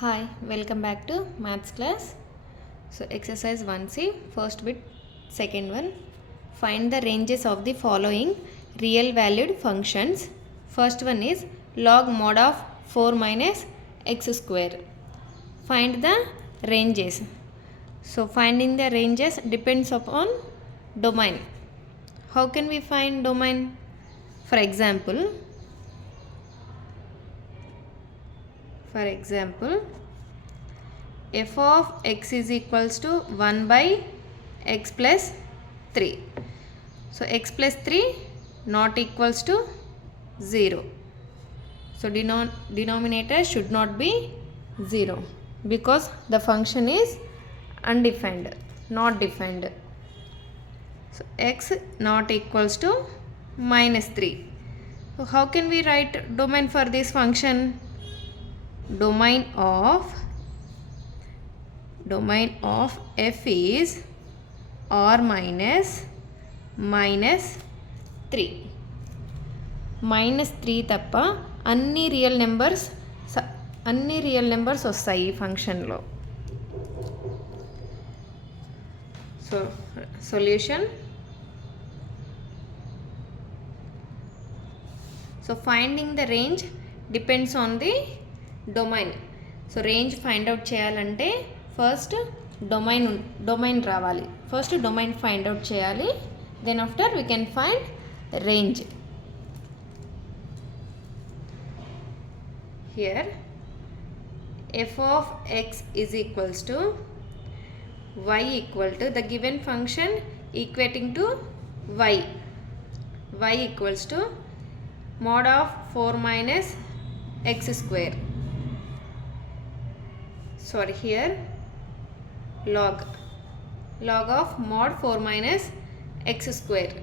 Hi, welcome back to maths class. So exercise 1C, first bit, second one. Find the ranges of the following real valued functions. First one is log mod of 4 minus x square. Find the ranges. So finding the ranges depends upon domain. How can we find domain? For example, f of x is equals to 1 by x plus 3. So x plus 3 not equals to 0. So denominator should not be 0 because the function is undefined, not defined. So x not equals to minus 3. So how can we write domain for this function? Domain of f is r minus 3. Minus 3 తప్ప అన్ని real numbers వస్తాయి ఈ ఫంక్షన్లో. So solution. So finding the range depends on the domain. So range find out చేయాలంటే first domain రావాలి. First domain find out చేయాలి. Then after we can find range. Here f of x is equals to y equal to the given function equating to y equals to mod of 4 minus x square. Sorry, here log of mod 4 minus x square.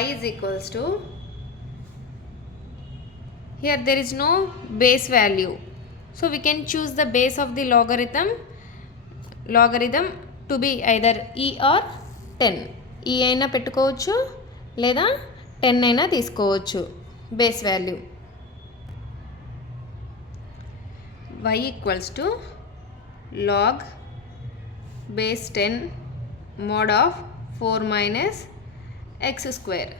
Y is equals to, here there is no base value, so we can choose the base of the logarithm to be either e or 10. e అయినా పెట్టుకోవచ్చు లేదా 10 అయినా తీసుకోవచ్చు base value. y equals to log base 10 mod of 4 minus x square.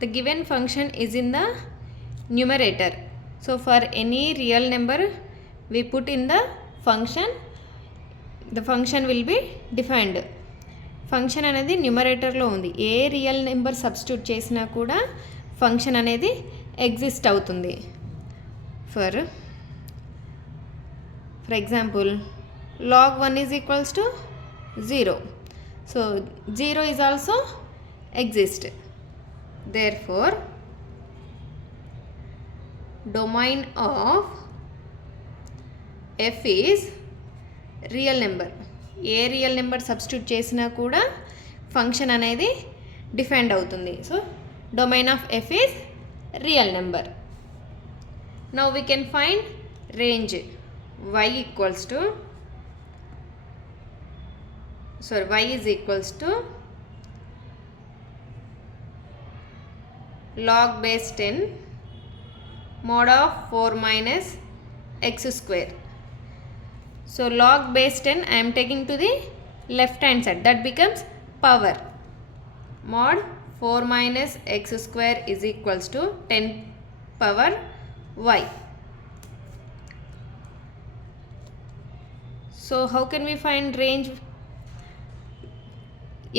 The given function is in the numerator. So for any real number we put in the function will be defined. Function అనేది న్యూమరేటర్లో ఉంది. ఏ real number substitute చేసినా కూడా ఫంక్షన్ అనేది exist అవుతుంది. For example log 1 is equals to 0. So 0 is also exist. Therefore domain of f is real number. A real number substitute చేసినా కూడా ఫంక్షన్ అనేది డిఫైన్డ్ అవుతుంది. So domain of F is real number. Now we can find range. y equals to y is equals to log base 10 mod of 4 minus x square. So log base 10 I am taking to the left hand side, that becomes power. Mod 4 minus x square is equals to 10 power y. So how can we find range?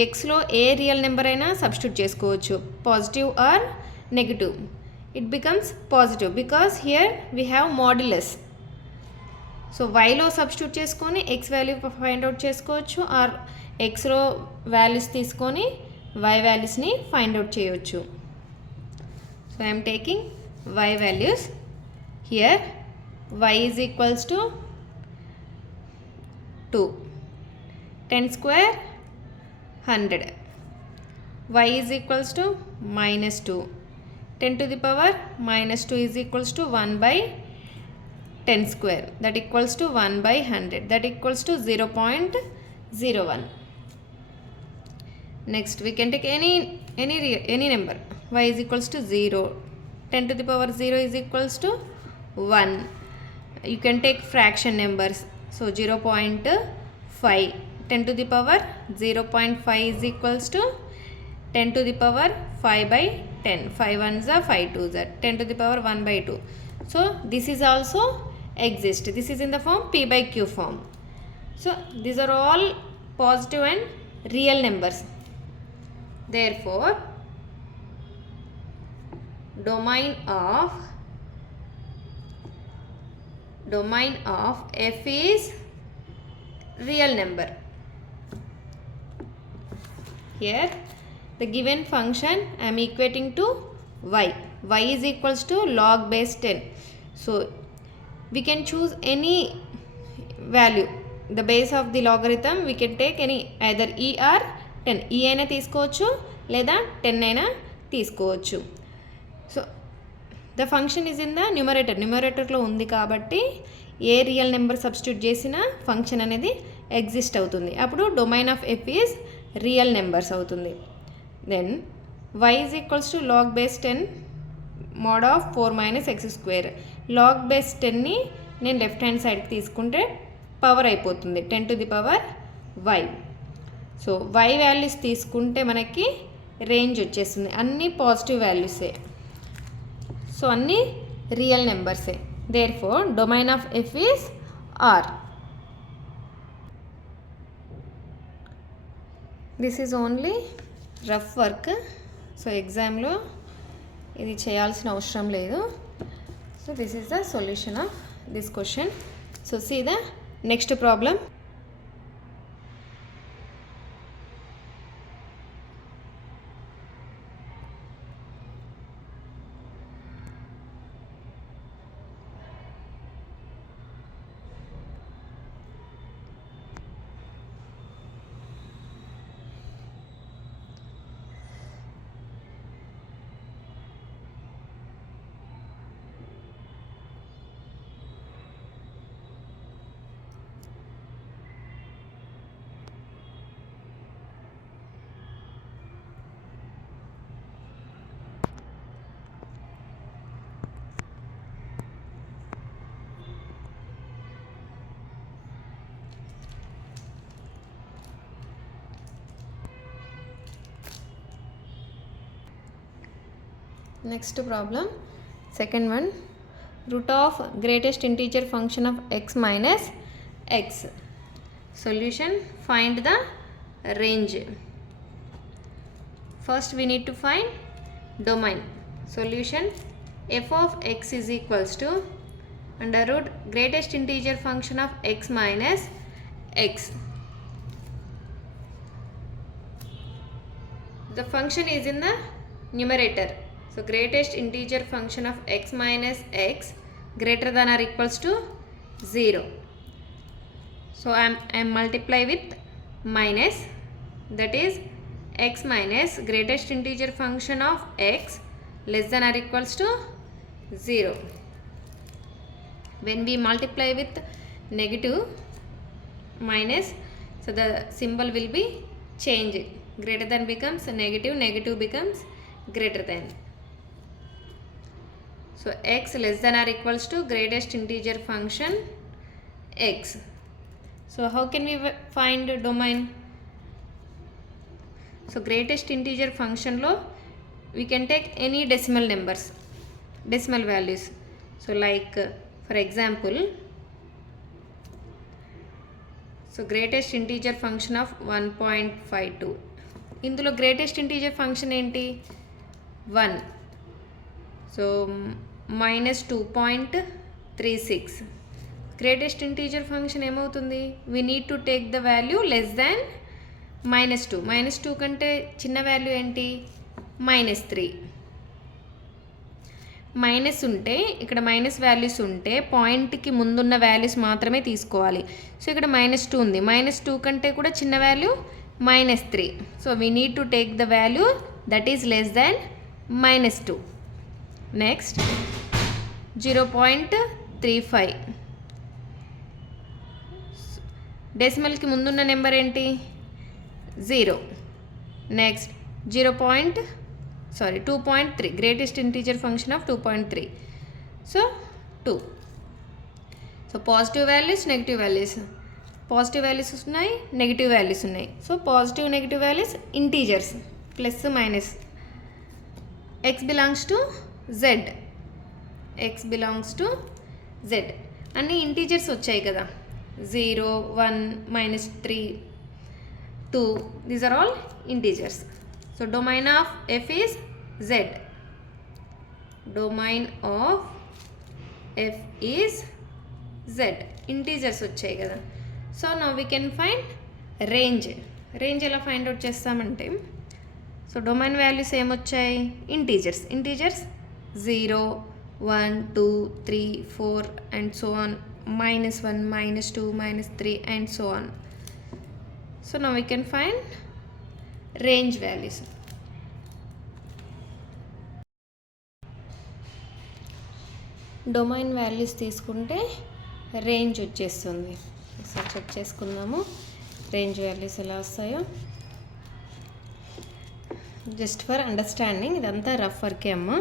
xలో ఏ real number అయినా substitute చేసుకోవచ్చు, positive or negative. It becomes positive because here we have modulus. So వైలో substitute చేసుకొని X value find out చేసుకోవచ్చు, or ఎక్స్లో values తీసుకొని Y వాల్యూస్ని ఫైండ్ అవుట్ చేయవచ్చు. So I'm taking Y values. Here Y is equals to 2, 10 square 100. y is equals to minus 2. 10 to the power minus 2 is equals to 1 by 10 square. That equals to 1 by 100. That equals to 0.01. Next we can take any number. y is equals to 0, 10 to the power 0 is equals to 1. You can take fraction numbers. So 0.5. 10 to the power 0.5 is equals to 10 to the power 5 by 10. 5 ones are 5 twos are 10 to the power 1 by 2. So this is also exist. This is in the form p by q form. So these are all positive and real numbers. Therefore domain of f is real number. Here the given function I am equating to y. Y is equals to log base 10. So we can choose any value. The base of the logarithm we can take any either e or 10. E అయినా తీసుకోవచ్చు లేదా 10 అయినా తీసుకోవచ్చు. So the function is in the న్యూమరేటర్లో ఉంది కాబట్టి ఏ real number substitute చేసినా ఫంక్షన్ అనేది ఎగ్జిస్ట్ అవుతుంది. అప్పుడు domain of F is real numbers అవుతుంది. Then y is equals to log base 10 mod of 4 minus X square. Log base 10ని నేను లెఫ్ట్ హ్యాండ్ సైడ్కి తీసుకుంటే పవర్ అయిపోతుంది 10 to the power y. So y values తీసుకుంటే మనకి రేంజ్ వచ్చేస్తుంది. అన్నీ పాజిటివ్ వాల్యూసే. సో అన్నీ రియల్ నెంబర్సే. Therefore domain of F is R. This is only rough work. So ఎగ్జామ్లో ఇది చేయాల్సిన అవసరం లేదు. So this is the solution of this question. So see the next problem. Next problem, second one, root of greatest integer function of x minus x. Solution, find the range. First we need to find domain. Solution, f of x is equals to under root greatest integer function of x minus x. The function is in the numerator. So greatest integer function of x minus x greater than or equals to 0. So I am multiply with minus, that is x minus greatest integer function of x less than or equals to 0. When we multiply with negative minus, so the symbol will be changed. Greater than becomes negative, negative becomes greater than. So x less than or equals to greatest integer function x. So how can we find domain? So greatest integer function lo we can take any decimal numbers, decimal values. So like for example, so greatest integer function of 1.52. ఇందులో greatest integer function ఏంటి 1. So minus 2.36. Greatest integer function ఏమవుతుంది? We need to take the value less than minus 2. Minus 2 కంటే చిన్న వాల్యూ ఏంటి? minus 3. మైనస్ ఉంటే ఇక్కడ minus values ఉంటే పాయింట్కి ముందున్న వాల్యూస్ మాత్రమే తీసుకోవాలి. సో ఇక్కడ -2 ఉంది. -2 కంటే కూడా చిన్న వాల్యూ -3. So we need to take the value that is less than -2. నెక్స్ట్ 0.35. డెసిమల్కి ముందున్న నెంబర్ ఏంటి? 0. నెక్స్ట్ 0.6. sorry 2.3, greatest integer function of 2.3. So 2. So positive values negative values, positive values ఉన్నాయి నెగిటివ్ వాల్యూస్ ఉన్నాయి. So positive negative values integers plus minus. X belongs to Z, x belongs to Z అన్ని integers వచ్చాయి కదా, 0, 1, -3, 2, these are all integers. So domain of F is Z, domain of F is Z, integers వచ్చాయి కదా. So now we can find range. Range ఎలా find out చేస్తామంటే, so domain values ఏమొచ్చాయి, integers, integers 0, 1, 2, 3, 4 and so on, -1, -2, -3 and so on. So now we can find range values. Domain values తీసుకుంటే రేంజ్ వచ్చేస్తుంది. ఒకసారి చెక్ చేసుకుందాము range values ఎలా వస్తాయో. Just for understanding, ఇదంతా రఫ్ వర్కే అమ్మ.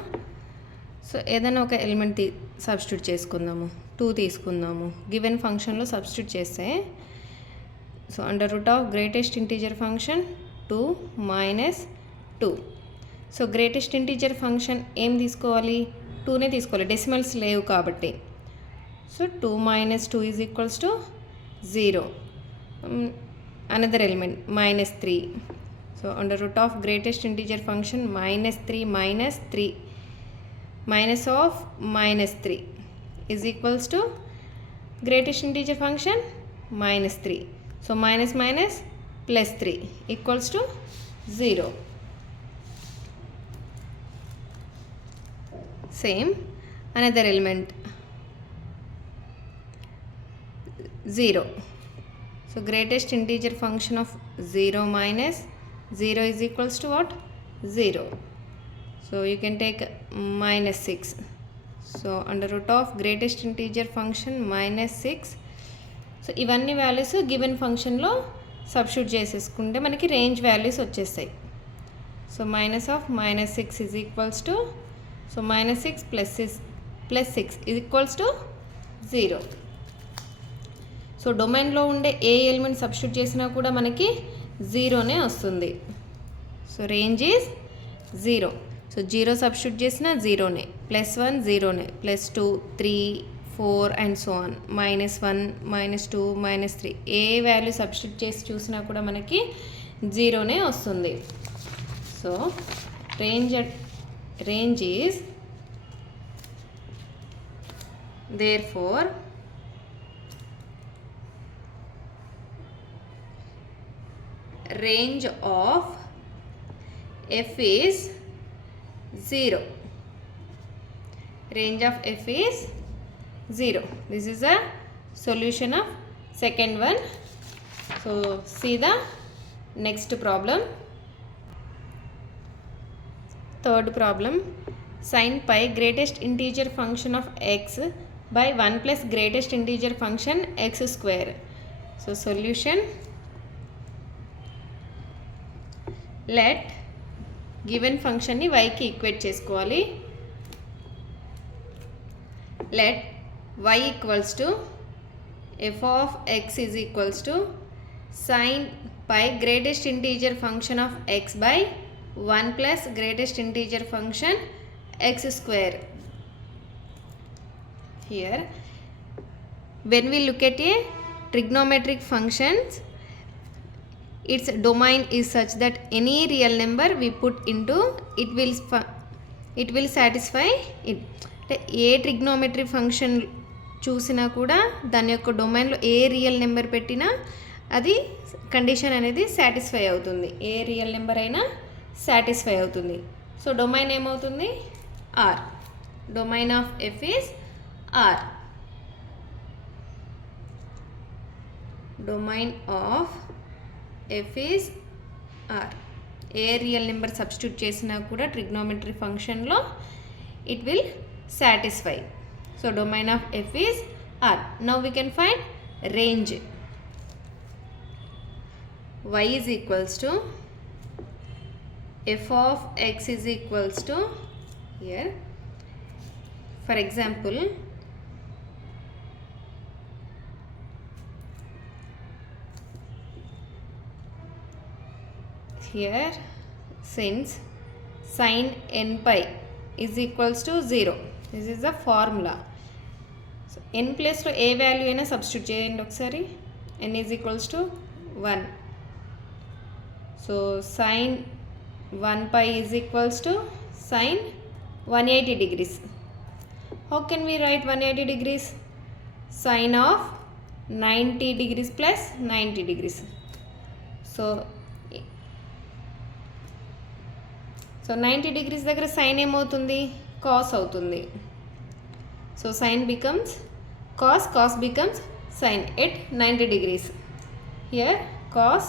సో ఏదైనా ఒక ఎలిమెంట్ సబ్స్టిట్యూట్ చేసుకుందాము, 2 తీసుకుందాము. గివెన్ ఫంక్షన్లో సబ్స్టిట్యూట్ చేస్తే, so under root of greatest integer function 2 - 2. So greatest integer function ఏం తీసుకోవాలి, 2నే తీసుకోవాలి, డెసిమల్స్ లేవు కాబట్టి. సో 2 - 2 is equals to 0. Another element -3. So under root of greatest integer function -3 - 3 minus of -3 is equals to greatest integer function -3. So minus minus plus 3 equals to 0. Same another element 0. So greatest integer function of 0 minus 0 is equals to what, 0. So you can take -6. So under root of greatest integer function -6. సో ఇవన్నీ values given ఫంక్షన్లో సబ్స్టిట్యూట్ చేసేసుకుంటే మనకి range values వచ్చేస్తాయి. సో -6 is equals to, so -6 + 6 is equals to 0. సో డొమైన్లో ఉండే ఏ element substitute చేసినా కూడా మనకి 0నే వస్తుంది. So range is 0. సో 0 సబ్స్టిట్యూట్ చేసిన 0నే, +1 0నే, +2 3 4 and so on, -1 -2 -3 A value substitute చేసి చూసినా కూడా మనకి 0నే వస్తుంది. So range is therefore range of f is 0. Range of f is 0. This is a solution of second one. So see the next problem. Third problem, sin pi greatest integer function of x by 1 plus greatest integer function x square. So solution, let given ఫంక్షన్ని వైకి equate చేసుకోవాలి. Let y equals to f of x is equals to sine pi greatest integer function of x by 1 plus greatest integer function x square. Here when we look at a trigonometric functions, its domain is such that any real number we put into it will satisfy it. అంటే ఏ trigonometry function చూసినా కూడా దాని యొక్క డొమైన్లో ఏ real number పెట్టినా అది కండిషన్ అనేది satisfy అవుతుంది, ఏ రియల్ నెంబర్ అయినా సాటిస్ఫై అవుతుంది. సో డొమైన్ ఏమవుతుంది, R. Domain of F is R. Domain of F is R. ఏ రియల్ నెంబర్ సబ్స్టిట్యూట్ చేసినా కూడా ట్రిగ్నోమెట్రీ ఫంక్షన్లో it will satisfy. So domain of f is R. Now we can find range. Y is equals to f of x is equals to, here for example, here since sin n pi is equals to 0, this is the formula. So n place లో ఏ వాల్యూ అయినా సబ్స్టిట్యూట్ చేయండి ఒకసారి. n is equals to 1. So sin 1 pi is equals to sin 180 degrees. How can we write 180 degrees? Sin of 90 degrees plus 90 degrees. So 90 degrees దగ్గర sin ఏమవుతుంది? cos అవుతుంది. So sin becomes cos, cos becomes sin at 90 degrees. Here cos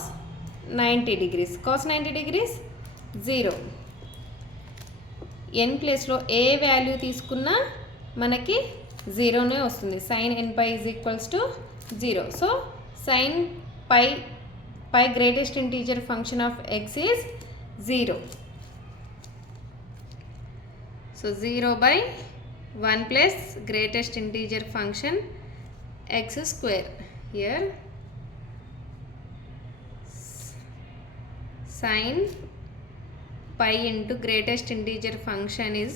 90 degrees. Cos 90 degrees 0. n ప్లేస్లో ఏ value తీసుకున్నా మనకి 0నే వస్తుంది. sin n pi is equals to 0. So sin pi greatest integer function of x is 0. So 0 by 1 plus greatest integer function x square. Here sin pi into greatest integer function is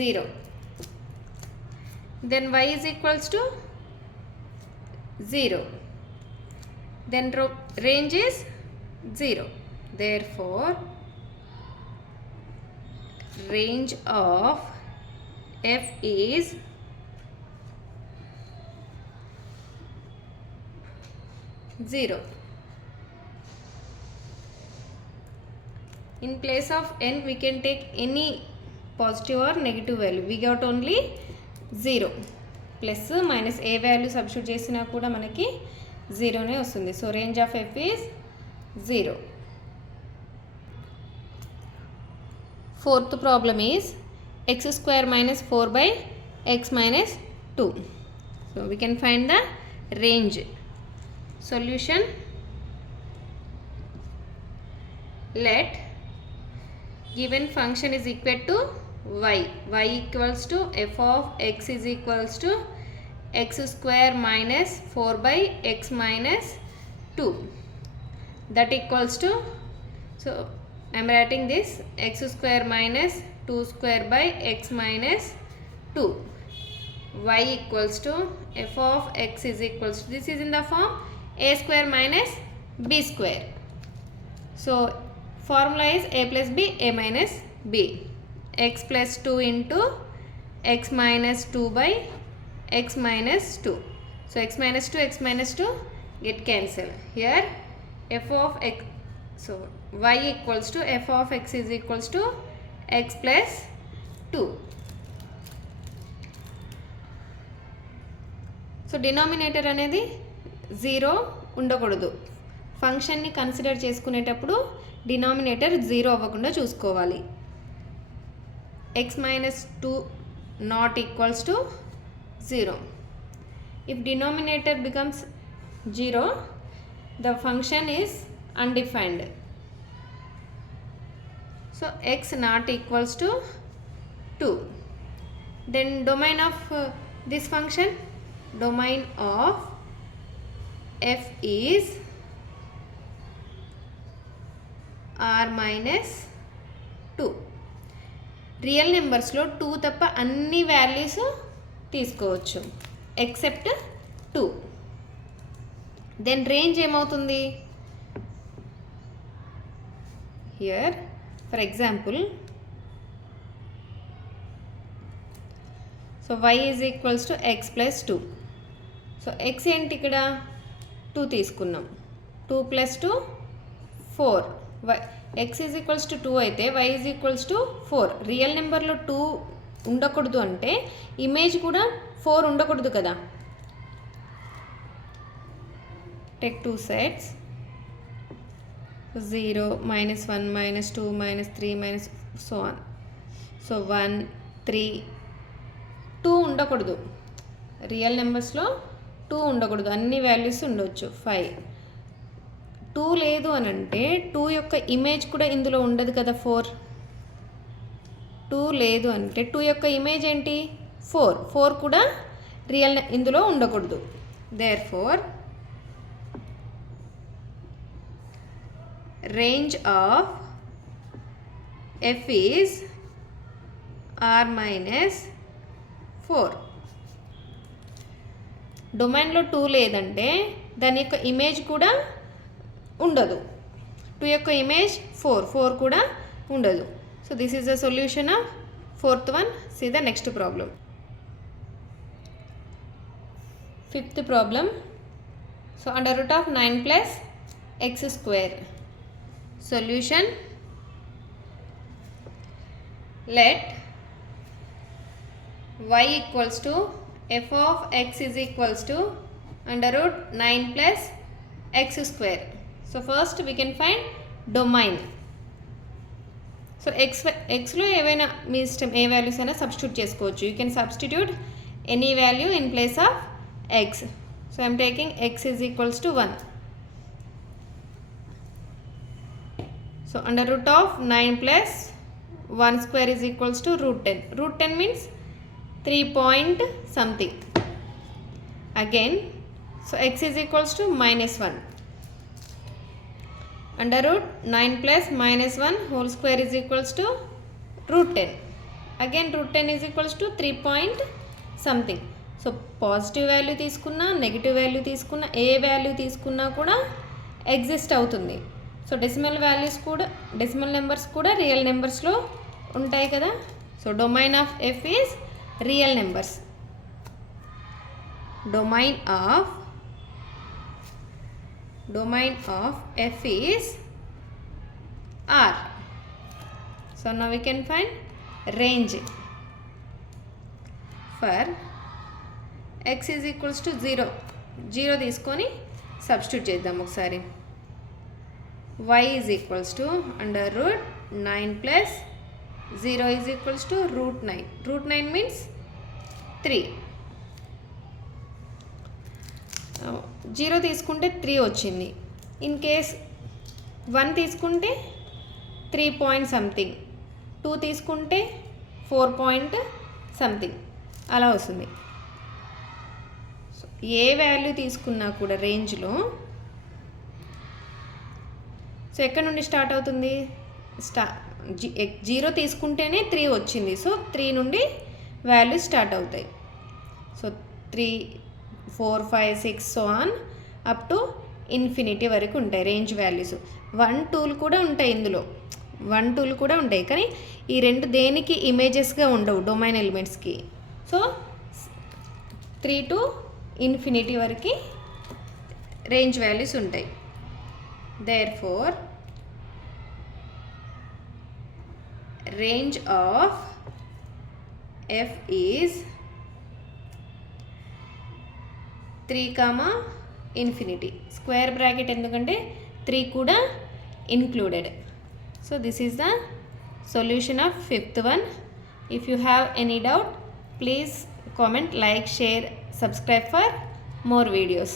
0. Then y is equals to 0. Then range is 0. Therefore range of f is zero. In place of n we can take any positive or negative value. We got only 0. Plus minus a value substitute చేసినా కూడా మనకి 0నే వస్తుంది. So range of f is 0. Fourth problem is x square minus 4 by x minus 2. So we can find the range. Solution: let given function is equal to y equals to f of x is equals to x square minus 4 by x minus 2. That equals to, so I am writing this x square minus 2 square by x minus 2. Y equals to f of x is equals to, this is in the form a square minus b square. So formula is a plus b, a minus b. X plus 2 into x minus 2 by x minus 2. So x minus 2, x minus 2 get cancelled. Here f of x, so y equals to f of x is equals to x plus 2. So denominator అనేది 0 ఉండకూడదు. ఫంక్షన్ని కన్సిడర్ చేసుకునేటప్పుడు డినామినేటర్ 0 అవ్వకుండా చూసుకోవాలి. x minus 2 not equals to 0. If denominator becomes 0, the function is undefined. So x not equals to 2. Then domain of this function, domain of f is r minus 2. రియల్ నెంబర్స్లో 2 తప్ప అన్ని వాల్యూస్ తీసుకోవచ్చు ఎక్సెప్ట్ 2. దెన్ రేంజ్ ఏమవుతుంది? Here for example, so y is equals to x plus 2. So x ఏంటి ఇక్కడ 2 తీసుకున్నాం. 2 ప్లస్ 2 4. x is equals to 2 అయితే y is equals to 4. రియల్ నెంబర్లో 2 ఉండకూడదు అంటే ఇమేజ్ కూడా 4 ఉండకూడదు కదా. టేక్ 2 సెట్స్, 0, -1, -2, -3, సో ఆన్. సో 1, 3, 2 ఉండకూడదు. రియల్ నెంబర్స్లో 2 ఉండకూడదు, అన్ని వాల్యూస్ ఉండొచ్చు. 5, 2 లేదు అని అంటే 2 యొక్క ఇమేజ్ కూడా ఇందులో ఉండదు కదా 4. 2 లేదు అంటే 2 యొక్క ఇమేజ్ ఏంటి 4 కూడా రియల్ ఇందులో ఉండకూడదు. Therefore range of f is r minus 4. డొమైన్లో 2 లేదంటే దాని యొక్క ఇమేజ్ కూడా ఉండదు. 2 యొక్క ఇమేజ్ 4 కూడా ఉండదు. So this is the solution of fourth one. See the next problem. Fifth problem. So under root of 9 plus x square. Solution. Let y equals to f of x is equals to under root 9 plus x square. So first we can find domain. So x లో ఏవైనా మీ ఇష్టం ఏ వాల్యూస్ అయినా substitute చేసుకోవచ్చు. You can substitute any value in place of x. So I am taking x is equals to 1. So under root of 9 plus 1 square is equals to root 10. Root 10 means 3 point something. Again, so x is equals to minus 1. Under root 9 plus minus 1 whole square is equals to root 10. Again root 10 is equals to 3 point something. So positive value తీసుకున్నా negative value తీసుకున్నా ఏ value తీసుకున్నా కూడా exist అవుతుంది. So decimal values కూడా decimal numbers కూడా real నెంబర్స్లో ఉంటాయి కదా. So domain of F is real numbers. Domain of F is R. So now we can find range for x is equals to 0 తీసుకొని సబ్స్టిట్యూట్ చేద్దాం ఒకసారి. y is equals to under root 9 plus 0 is equals to root 9. Root 9 means 3. 0 తీసుకుంటే 3 వచ్చింది. In case 1 తీసుకుంటే 3 point something, 2 తీసుకుంటే 4 point something అలా వస్తుంది. ఏ value తీసుకున్నా కూడా రేంజ్లో సో ఎక్కడ నుండి స్టార్ట్ అవుతుంది 0 తీసుకుంటేనే 3 వచ్చింది. సో 3 నుండి వాల్యూ స్టార్ట్ అవుతాయి. సో 3 4 5 6 so on up to infinity వరకు ఉంటాయి రేంజ్ వాల్యూస్. 1 2 కూడా ఉంటాయి ఇందులో 1 2 కూడా ఉంటాయి కానీ ఈ రెండు దేనికి ఇమేజెస్గా ఉండవు డొమైన్ ఎలిమెంట్స్కి. సో 3 టు ఇన్ఫినిటీ వరకు రేంజ్ వాల్యూస్ ఉంటాయి. Therefore, range of f is 3, infinity. Square bracket ఎందుకంటే 3 కూడా included. So this is the solution of fifth one. If you have any doubt, please comment, like, share, subscribe for more videos.